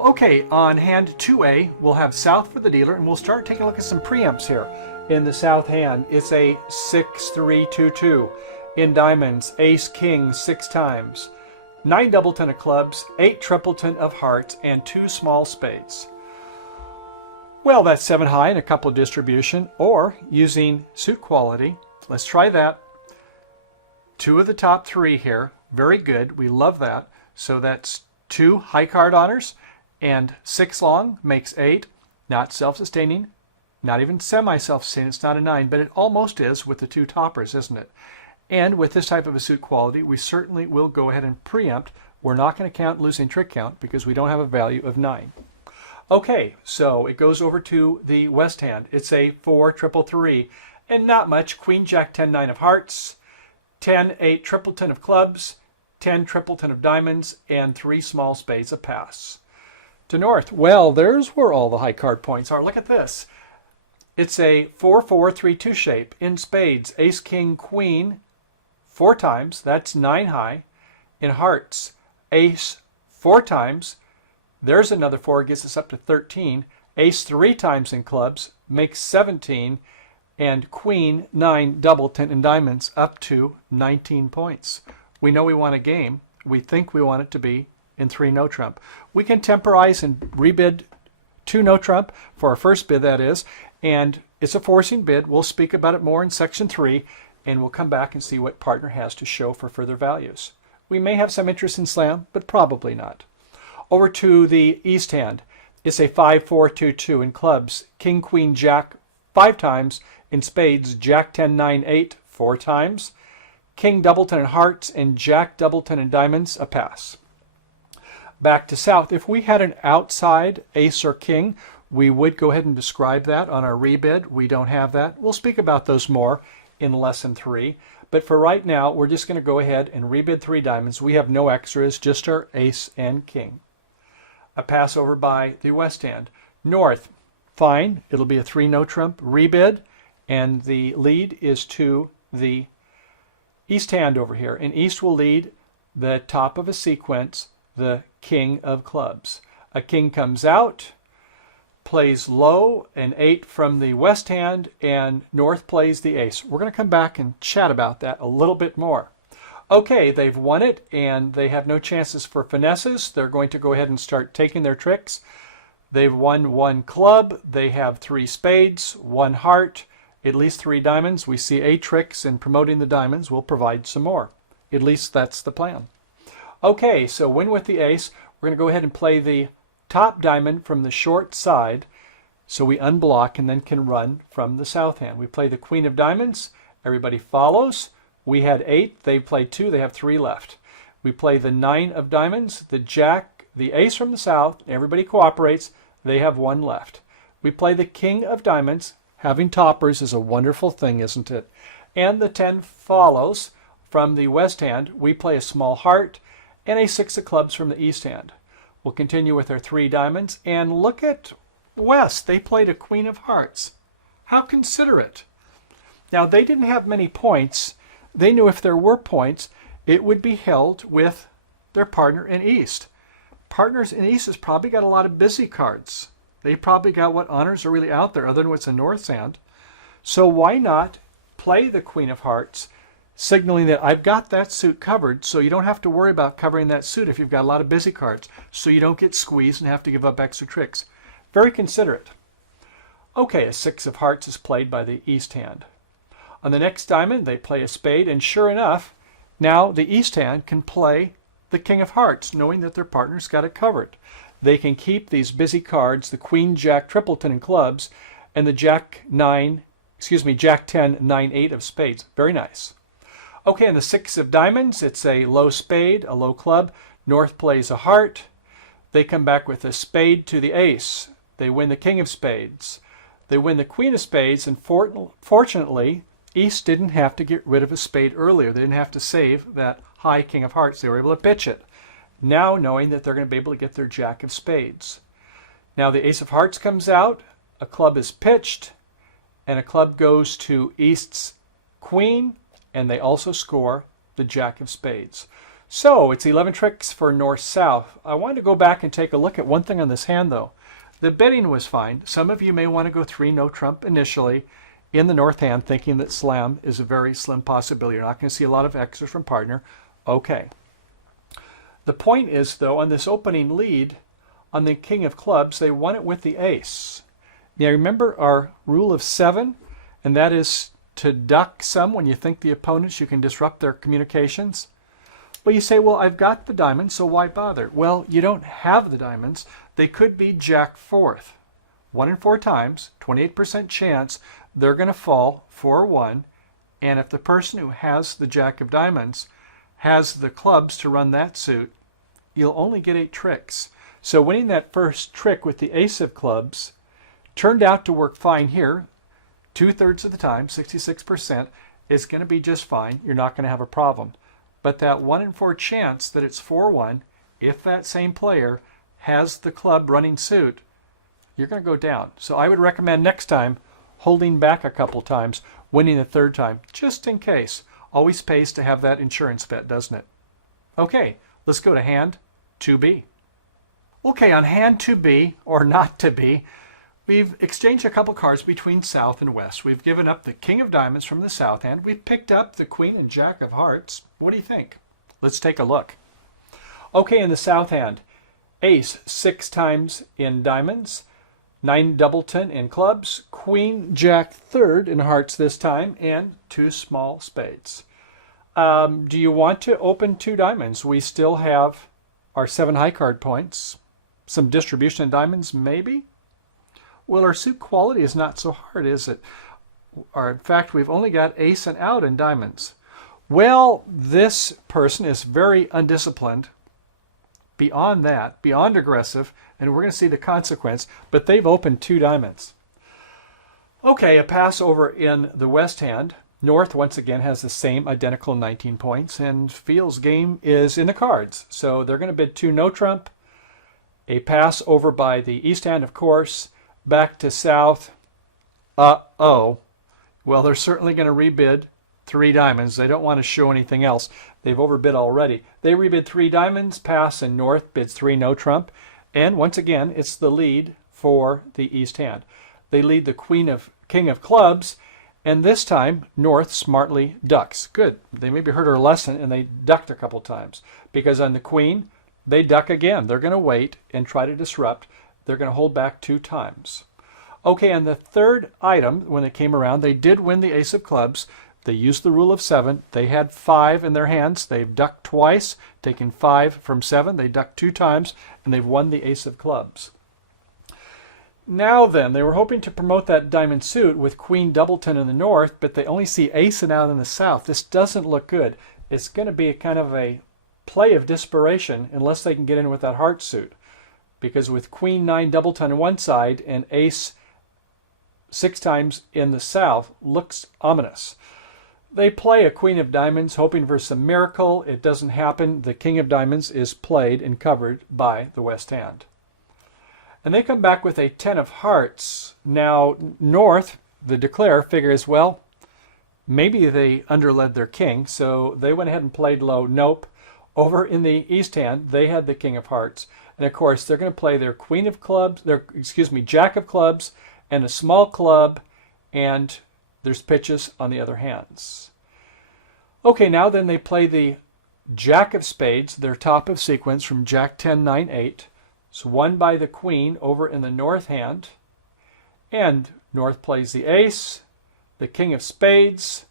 Okay, on hand 2A, we'll have south for the dealer, and we'll start taking a look at some preempts here. In the south hand, it's a 6-3-2-2. In diamonds, ace, king 6 times. 9 doubleton of clubs, 8 tripleton of hearts, and 2 small spades. Well, that's 7 high and a couple of distribution, or using suit quality. Let's try that. 2 of the top 3 here. Very good. We love that. So that's 2 high card honors, and 6 long makes 8. Not self-sustaining, not even semi-self-sustaining. It's not a 9, but it almost is with the 2 toppers, isn't it? And with this type of a suit quality, we certainly will go ahead and preempt. We're not going to count losing trick count because we don't have a value of 9. Okay, so it goes over to the west hand. It's a 4-3-3, and not much. Queen, Jack, 10, 9 of hearts, 10, 8 tripleton of clubs, 10 tripleton of diamonds, and 3 small spades a pass. To north, well, there's where all the high card points are. Look at this. It's a 4-4-3-2 shape. In spades, ace, king, queen, 4 times. That's 9 high. In hearts, ace 4 times. There's another 4, gets us up to 13. Ace 3 times in clubs, makes 17. And queen, 9, doubleton, and diamonds, up to 19 points. We know we want a game. We think we want it to be in 3 no trump. We can temporize and rebid 2 no trump for our first bid, that is. And it's a forcing bid. We'll speak about it more in section 3. And we'll come back and see what partner has to show for further values. We may have some interest in slam, but probably not. Over to the east hand. It's a 5-4-2-2 in clubs. King, queen, jack 5 times. In spades, jack 10, 9, 8 4 times. King, doubleton, and hearts, and jack, doubleton, and diamonds a pass. Back to south. If we had an outside ace or king, we would go ahead and describe that on our rebid. We don't have that. We'll speak about those more in lesson 3. But for right now, we're just going to go ahead and rebid 3 diamonds. We have no extras, just our ace and king. A pass over by the west hand. North, fine. It'll be a 3 no trump rebid, and the lead is to the east hand over here. And east will lead the top of a sequence, the king of clubs. A king comes out, plays low, an 8 from the west hand, and north plays the ace. We're going to come back and chat about that a little bit more. Okay, they've won it, and they have no chances for finesses. They're going to go ahead and start taking their tricks. They've won 1 club. They have 3 spades, 1 heart, at least 3 diamonds. We see 8 tricks, and promoting the diamonds will provide some more. At least that's the plan. Okay, so win with the ace. We're going to go ahead and play the top diamond from the short side, so we unblock and then can run from the south hand. We play the queen of diamonds. Everybody follows. We had 8. They played 2. They have 3 left. We play the 9 of diamonds, the jack, the ace from the south. Everybody cooperates. They have 1 left. We play the king of diamonds. Having toppers is a wonderful thing, isn't it? And the 10 follows. From the west hand, we play a small heart and a 6 of clubs from the east hand. We'll continue with our 3 diamonds, and look at west. They played a queen of hearts. How considerate. Now, they didn't have many points. They knew if there were points, it would be held with their partner in east. Partners in east has probably got a lot of busy cards. They probably got what honors are really out there other than what's in north hand. So why not play the queen of hearts, signaling that I've got that suit covered, so you don't have to worry about covering that suit if you've got a lot of busy cards, so you don't get squeezed and have to give up extra tricks. Very considerate. Okay, a 6 of hearts is played by the east hand. On the next diamond, they play a spade, and sure enough, now the east hand can play the king of hearts, knowing that their partner's got it covered. They can keep these busy cards, the queen, jack, tripleton, and clubs, and the jack 10, 9, 8 of spades. Very nice. Okay, and the 6 of diamonds, it's a low spade, a low club. North plays a heart. They come back with a spade to the ace. They win the king of spades. They win the queen of spades, and fortunately, east didn't have to get rid of a spade earlier. They didn't have to save that high king of hearts. They were able to pitch it. Now knowing that they're going to be able to get their jack of spades. Now the ace of hearts comes out, a club is pitched, and a club goes to east's queen, and they also score the jack of spades. So it's 11 tricks for north-south. I wanted to go back and take a look at one thing on this hand though. The betting was fine. Some of you may want to go 3 no trump initially in the north hand, thinking that slam is a very slim possibility. You're not going to see a lot of X's from partner. Okay. The point is though, on this opening lead, on the king of clubs, they won it with the ace. Now remember our rule of 7, and that is to duck some when you think the opponents, you can disrupt their communications. Well, you say, well, I've got the diamonds, so why bother? Well, you don't have the diamonds. They could be jack fourth. 1 in 4 times, 28% chance they're going to fall 4-1. And if the person who has the jack of diamonds has the clubs to run that suit, you'll only get 8 tricks. So winning that first trick with the ace of clubs turned out to work fine here. 2/3 of the time, 66%, is going to be just fine. You're not going to have a problem. But that 1 in 4 chance that it's 4-1, if that same player has the club running suit, you're going to go down. So I would recommend next time holding back a couple times, winning the 3rd time, just in case. Always pays to have that insurance bet, doesn't it? Okay, let's go to hand 2B. Okay, on hand 2B, or not to be, we've exchanged a couple cards between south and west. We've given up the king of diamonds from the south hand. We've picked up the queen and jack of hearts. What do you think? Let's take a look. Okay, in the south hand, ace 6 times in diamonds, 9 doubleton in clubs, queen, jack 3rd in hearts this time, and 2 small spades. Do you want to open 2 diamonds? We still have our 7 high card points. Some distribution in diamonds, maybe? Well, our suit quality is not so hard, is it? Or in fact, we've only got ace and out in diamonds. Well, this person is very undisciplined. Beyond that, beyond aggressive, and we're going to see the consequence, but they've opened 2 diamonds. Okay, a pass over in the west hand. North, once again, has the same identical 19 points, and feels game is in the cards. So they're going to bid 2 no trump. A pass over by the east hand, of course. Back to south. Uh-oh. Well, they're certainly going to rebid 3 diamonds. They don't want to show anything else. They've overbid already. They rebid 3 diamonds, pass, and north bids 3 no trump. And once again, it's the lead for the east hand. They lead the king of clubs, and this time north smartly ducks. Good. They maybe heard her lesson and they ducked a couple times, because on the queen, they duck again. They're going to wait and try to disrupt. They're going to hold back 2 times. Okay, and the 3rd item, when they came around, they did win the ace of clubs. They used the rule of 7. They had 5 in their hands. They've ducked twice, taken 5 from 7. They ducked 2 times, and they've won the ace of clubs. Now then, they were hoping to promote that diamond suit with queen doubleton in the north, but they only see ace and out in the south. This doesn't look good. It's going to be a kind of a play of desperation unless they can get in with that heart suit. Because with queen 9 doubleton on one side and ace 6 times in the south, looks ominous. They play a queen of diamonds, hoping for some miracle. It doesn't happen. The king of diamonds is played and covered by the west hand. And they come back with a 10 of hearts. Now, north, the declare, figures, well, maybe they underled their king, so they went ahead and played low. Nope. Over in the east hand, they had the king of hearts. And of course, they're going to play their queen of clubs, jack of clubs, and a small club, and there's pitches on the other hands. Okay, now then they play the jack of spades, their top of sequence from jack 10, 9, 8. It's won by the queen over in the north hand. And north plays the ace, the king of spades,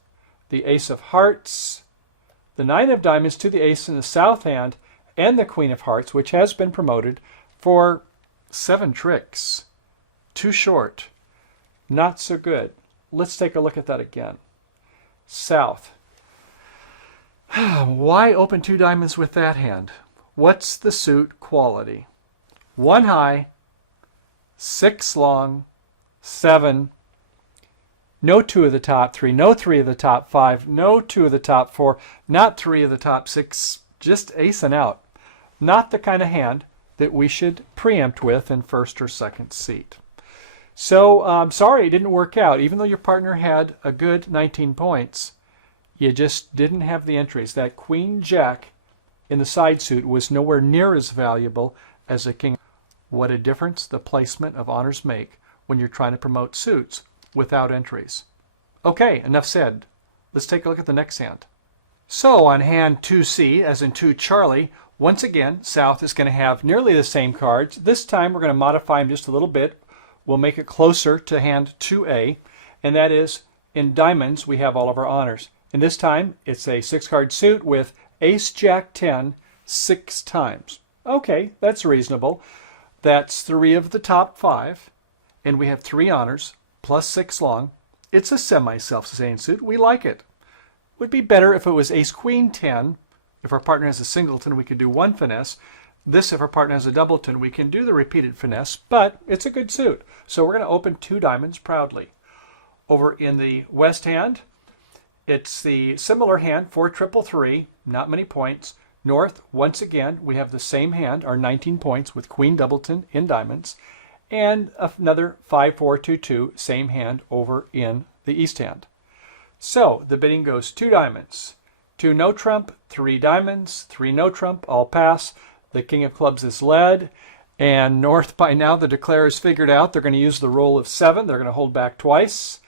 the ace of hearts, the 9 of diamonds to the ace in the south hand, and the queen of hearts, which has been promoted for 7 tricks. Too short. Not so good. Let's take a look at that again. South. Why open 2 diamonds with that hand? What's the suit quality? 1 high, 6 long, 7, no 2 of the top 3, no 3 of the top 5, no 2 of the top 4, not 3 of the top 6, just ace and out. Not the kind of hand that we should preempt with in first or second seat. So I'm sorry it didn't work out. Even though your partner had a good 19 points, you just didn't have the entries. That queen jack in the side suit was nowhere near as valuable as the king. What a difference the placement of honors make when you're trying to promote suits without entries. Okay, enough said. Let's take a look at the next hand. So on hand 2C, as in 2 Charlie, once again, South is going to have nearly the same cards. This time we're going to modify them just a little bit. We'll make it closer to hand 2A, and that is, in diamonds, we have all of our honors. And this time, it's a 6-card suit with Ace, Jack, 10, 6 times. Okay, that's reasonable. That's 3 of the top 5, and we have 3 honors, plus 6 long. It's a semi-self-sustaining suit. We like it. Would be better if it was Ace, Queen, 10. If our partner has a singleton, we could do 1 finesse. This, if our partner has a doubleton, we can do the repeated finesse, but it's a good suit. So we're going to open 2 diamonds proudly. Over in the west hand, it's the similar hand, 4 triple 3, not many points. North, once again, we have the same hand, our 19 points with Queen doubleton in diamonds, and another 5 4 2 2, same hand over in the east hand. So the bidding goes 2 diamonds, 2 no trump, 3 diamonds, 3 no trump, all pass. The king of clubs is led, and North, by now the declarers figured out they're going to use the roll of 7. They're going to hold back twice,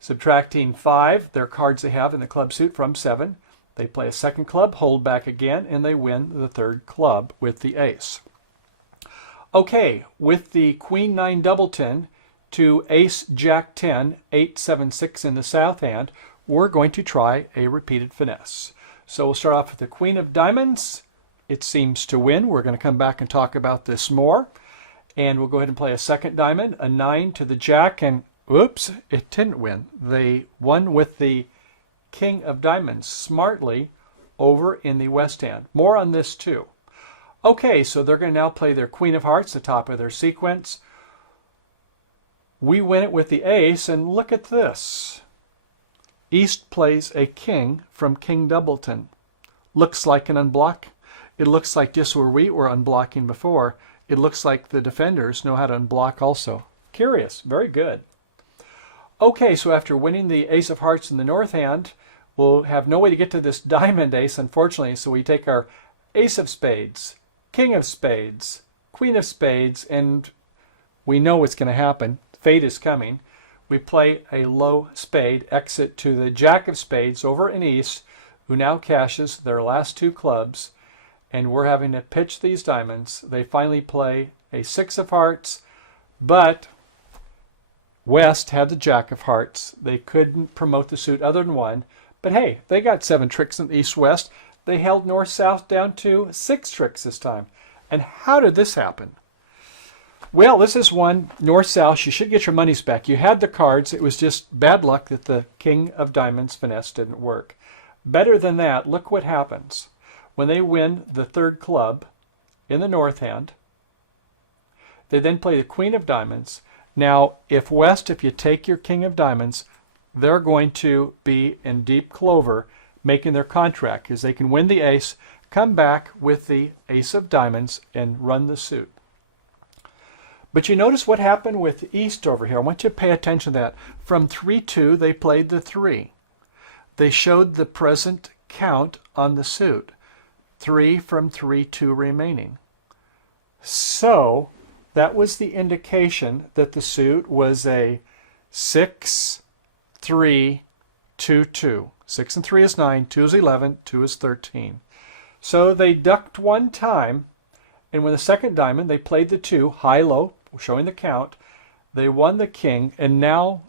subtracting 5, their cards they have in the club suit, from 7. They play a second club, hold back again, and they win the third club with the ace. Okay, with the Queen 9 doubleton to Ace, Jack 10, 8 7 6 in the south hand, we're going to try a repeated finesse. So we'll start off with the Queen of diamonds. It seems to win. We're going to come back and talk about this more. And we'll go ahead and play a second diamond, a 9 to the Jack, and oops, it didn't win. They won with the King of diamonds smartly over in the west hand. More on this too. Okay, so they're going to now play their Queen of hearts, the top of their sequence. We win it with the ace, and look at this. East plays a king from King doubleton. Looks like an unblock. It looks like just where we were unblocking before, it looks like the defenders know how to unblock also. Curious. Very good. Okay, so after winning the ace of hearts in the north hand, we'll have no way to get to this diamond ace, unfortunately, so we take our ace of spades, king of spades, queen of spades, and we know what's going to happen. Fate is coming. We play a low spade, exit to the Jack of spades over in east, who now cashes their last 2 clubs, and we're having to pitch these diamonds. They finally play a 6 of hearts, but west had the Jack of hearts. They couldn't promote the suit other than 1, but hey, they got 7 tricks in the east-west. They held north-south down to 6 tricks this time. And how did this happen? Well, this is one north-south. You should get your monies back. You had the cards. It was just bad luck that the King of diamonds finesse didn't work. Better than that, look what happens. When they win the third club in the north hand, they then play the Queen of diamonds. Now, if west, if you take your King of diamonds, they're going to be in deep clover making their contract, because they can win the ace, come back with the ace of diamonds, and run the suit. But you notice what happened with east over here. I want you to pay attention to that. From 3-2, they played the 3. They showed the present count on the suit. 3 from 3-2 remaining. So that was the indication that the suit was a 6, 3, 2, 2. 6 and 3 is 9, 2 is 11, 2 is 13. So they ducked 1 time, and when the second diamond, they played the 2, high-low, showing the count. They won the king, and now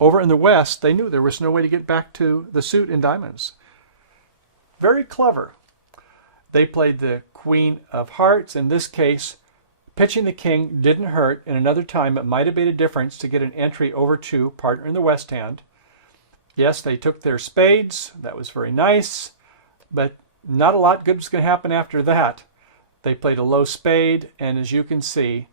over in the west, they knew there was no way to get back to the suit in diamonds. Very clever. They played the Queen of hearts. In this case, pitching the king didn't hurt, and another time it might have made a difference to get an entry over to partner in the west hand. Yes, they took their spades. That was very nice, but not a lot good was going to happen after that. They played a low spade, and as you can see,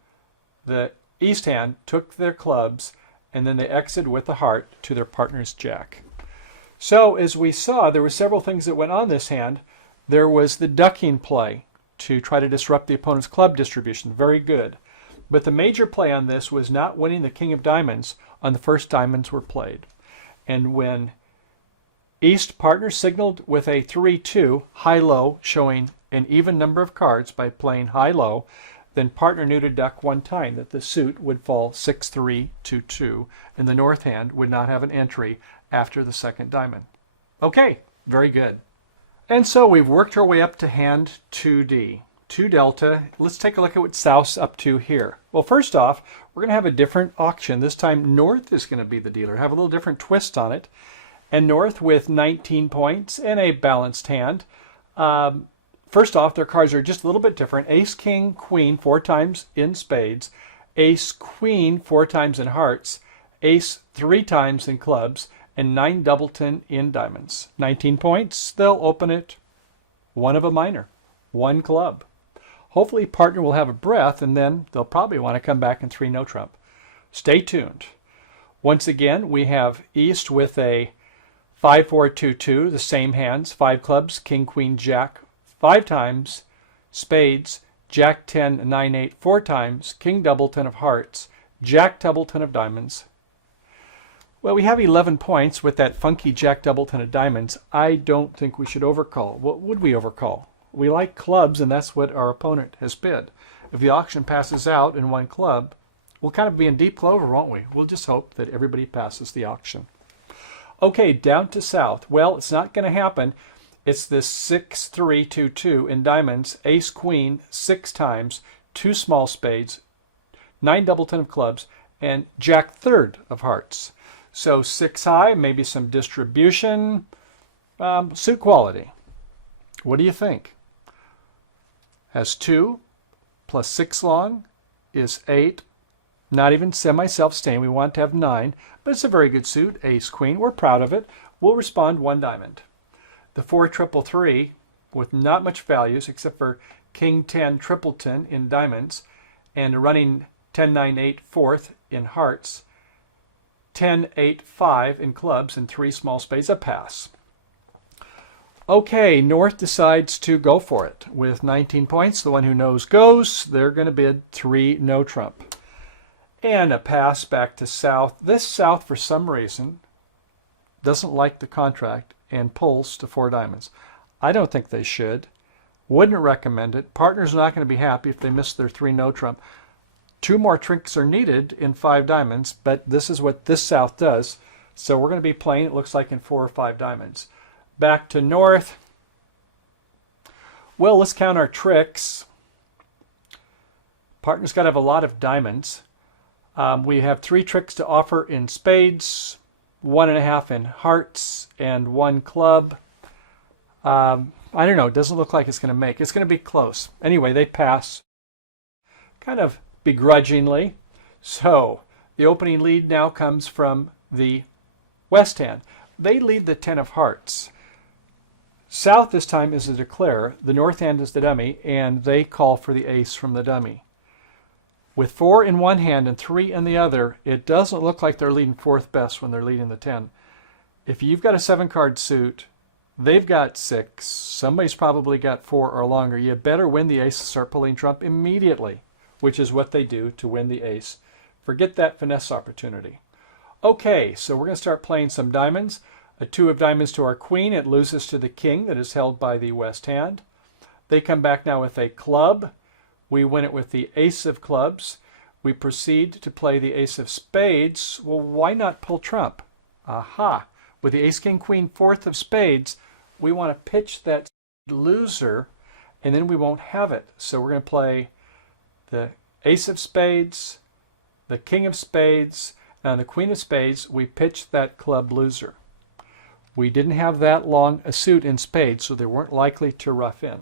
the east hand took their clubs, and then they exited with the heart to their partner's Jack. So as we saw, there were several things that went on this hand. There was the ducking play to try to disrupt the opponent's club distribution. Very good. But the major play on this was not winning the King of diamonds on the first diamonds were played. And when east partner signaled with a 3-2, high-low, showing an even number of cards by playing high-low, then partner knew to duck one time, that the suit would fall 6-3, 2-2, and the north hand would not have an entry after the second diamond. Okay, very good. And so we've worked our way up to hand 2D. 2 delta. Let's take a look at what South's up to here. Well, first off, we're going to have a different auction. This time North is going to be the dealer. Have a little different twist on it. And North with 19 points and a balanced hand. First off, their cards are just a little bit different. Ace, King, Queen 4 times in spades. Ace, Queen 4 times in hearts. Ace 3 times in clubs. And 9 doubleton in diamonds. 19 points. They'll open it 1 of a minor. 1 club. Hopefully partner will have a breath, and then they'll probably want to come back in 3 no trump. Stay tuned. Once again, we have East with a 5-4-2-2, the same hands, 5 clubs, King, Queen, Jack 5 times, spades, Jack 10, 9-8 4 times, King doubleton of hearts, Jack doubleton of diamonds. Well, we have 11 points with that funky Jack doubleton of diamonds. I don't think we should overcall. What would we overcall? We like clubs, and that's what our opponent has bid. If the auction passes out in 1 club, we'll kind of be in deep clover, won't we? We'll just hope that everybody passes the auction. Okay, down to South. Well, it's not going to happen. It's this 6-3-2-2 in diamonds, Ace, Queen 6 times, 2 small spades, 9 doubleton of clubs, and Jack third of hearts. So 6 high, maybe some distribution, suit quality. What do you think? Has 2 plus 6 long is 8. Not even semi-self-staying. We want to have 9, but it's a very good suit. Ace, Queen. We're proud of it. We'll respond 1 diamond. The 4-3-3 with not much values except for King 10 tripleton in diamonds and a running 10-9-8 fourth in hearts, 10-8-5 in clubs, and 3 small spades. A pass. Okay, North decides to go for it with 19 points. The one who knows goes. They're going to bid 3 no trump. And a pass back to South. This South, for some reason, doesn't like the contract and pulls to 4 diamonds. I don't think they should. Wouldn't recommend it. Partner's not going to be happy if they miss their 3 no trump. 2 more tricks are needed in 5 diamonds, but this is what this South does. So we're going to be playing, it looks like, in 4 or 5 diamonds. Back to North. Well, let's count our tricks. Partner's got to have a lot of diamonds. We have 3 tricks to offer in spades, 1.5 in hearts, and 1 club. I don't know. It doesn't look like it's going to make. It's going to be close. Anyway, they pass kind of begrudgingly. So the opening lead now comes from the West hand. They lead the 10 of hearts. South this time is the declarer. The North hand is the dummy, and they call for the ace from the dummy. With 4 in one hand and 3 in the other, it doesn't look like they're leading 4th best when they're leading the 10. If you've got a 7-card suit, they've got 6, somebody's probably got 4 or longer. You better win the ace and start pulling trump immediately, which is what they do to win the ace. Forget that finesse opportunity. Okay, so we're going to start playing some diamonds. A 2 of diamonds to our queen. It loses to the king that is held by the West hand. They come back now with a club. We win it with the ace of clubs. We proceed to play the ace of spades. Well, why not pull trump? Aha! With the ace, king, queen, 4th of spades, we want to pitch that loser, and then we won't have it. So we're going to play the ace of spades, the king of spades, and the queen of spades. We pitch that club loser. We didn't have that long a suit in spades, so they weren't likely to rough in.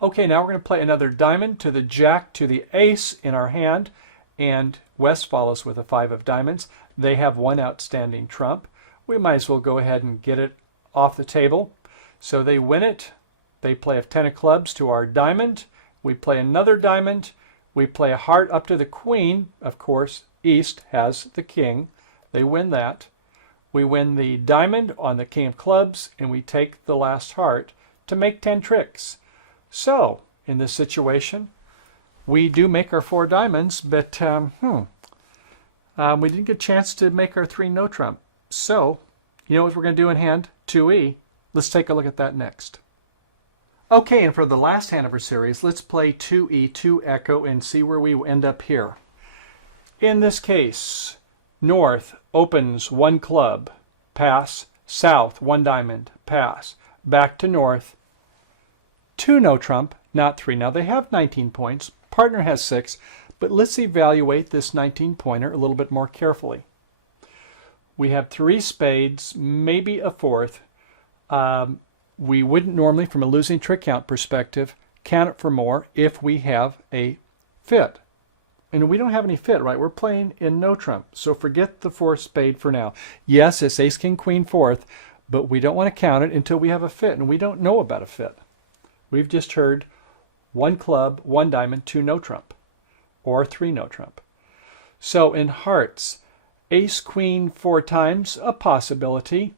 Okay, now we're going to play another diamond to the jack to the ace in our hand, and West follows with a 5 of diamonds. They have 1 outstanding trump. We might as well go ahead and get it off the table. So they win it. They play a 10 of clubs to our diamond. We play another diamond. We play a heart up to the queen. Of course, East has the king. They win that. We win the diamond on the king of clubs, and we take the last heart to make 10 tricks. So, in this situation, we do make our 4 diamonds, but we didn't get a chance to make our 3 no trump. So, you know what we're going to do in hand 2E? Let's take a look at that next. Okay, and for the last hand of our series, let's play 2E, 2 Echo, and see where we end up here. In this case, north opens 1 club, pass, south 1 diamond, pass, back to north, 2 no trump, not 3. Now they have 19 points, partner has 6, but let's evaluate this 19 pointer a little bit more carefully. We have 3 spades, maybe a 4th. We wouldn't normally, from a losing trick count perspective, count it for more if we have a fit. And we don't have any fit, right? We're playing in no trump, so forget the 4th spade for now. Yes, it's ace, king, queen, 4th, but we don't want to count it until we have a fit, and we don't know about a fit. We've just heard 1 club, 1 diamond, 2 no trump, or 3 no trump. So in hearts, ace, queen 4 times, a possibility.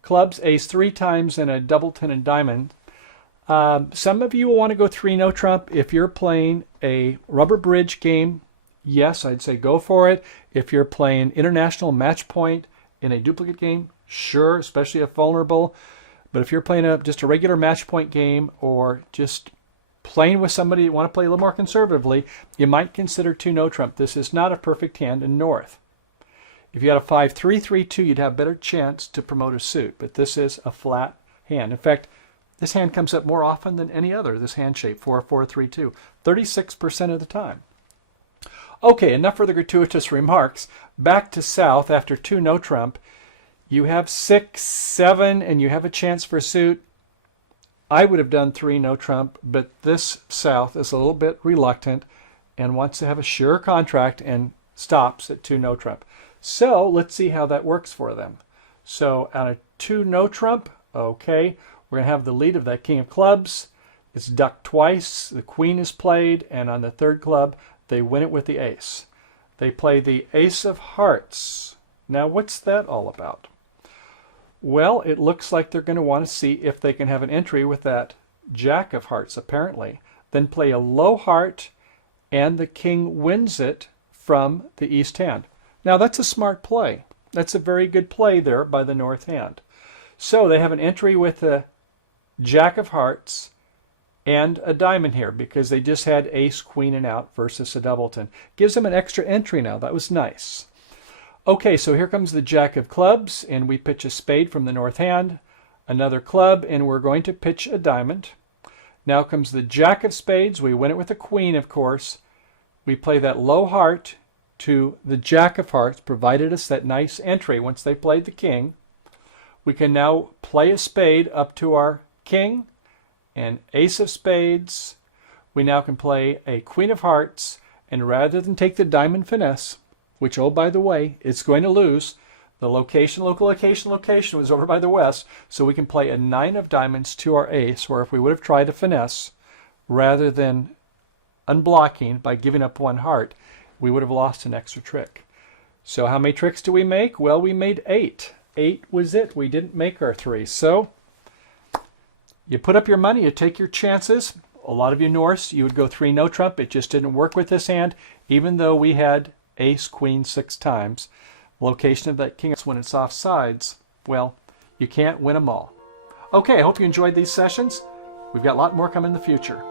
Clubs, ace 3 times, and a double 10 and diamond. Some of you will want to go 3 no trump. If you're playing a rubber bridge game, yes, I'd say go for it. If you're playing international match point in a duplicate game, sure, especially if vulnerable. But if you're playing just a regular match point game or just playing with somebody you want to play a little more conservatively, you might consider 2 no trump. This is not a perfect hand in north. If you had a 5-3-3-2, you'd have a better chance to promote a suit, but this is a flat hand. In fact, this hand comes up more often than any other, this hand shape, 4-4-3-2, 36% of the time. Okay, enough further gratuitous remarks. Back to south after 2 no trump. You have 6, 7, and you have a chance for a suit. I would have done 3 no trump, but this south is a little bit reluctant and wants to have a sure contract and stops at 2 no trump. So let's see how that works for them. So on a 2 no trump, okay, we're going to have the lead of that king of clubs. It's ducked twice. The queen is played, and on the 3rd club, they win it with the ace. They play the ace of hearts. Now, what's that all about? Well, it looks like they're going to want to see if they can have an entry with that jack of hearts, apparently. Then play a low heart, and the king wins it from the east hand. Now that's a smart play. That's a very good play there by the north hand. So they have an entry with a jack of hearts and a diamond here because they just had ace, queen, and out versus a doubleton. Gives them an extra entry now. That was nice. Okay, so here comes the jack of clubs, and we pitch a spade from the north hand, another club, and we're going to pitch a diamond. Now comes the jack of spades. We win it with a queen, of course. We play that low heart to the jack of hearts, provided us that nice entry once they played the king. We can now play a spade up to our king and ace of spades. We now can play a queen of hearts, and rather than take the diamond finesse, which, oh, by the way, it's going to lose, the location was over by the west, so we can play a 9 of diamonds to our ace, where if we would have tried a finesse, rather than unblocking by giving up 1 heart, we would have lost an extra trick. So how many tricks do we make? Well, we made 8. 8 was it. We didn't make our 3. So you put up your money, you take your chances. A lot of you Norse, you would go 3 no trump. It just didn't work with this hand, even though we had ace, queen 6 times. Location of that king when it's off sides, well, you can't win them all. Okay, I hope you enjoyed these sessions. We've got a lot more coming in the future.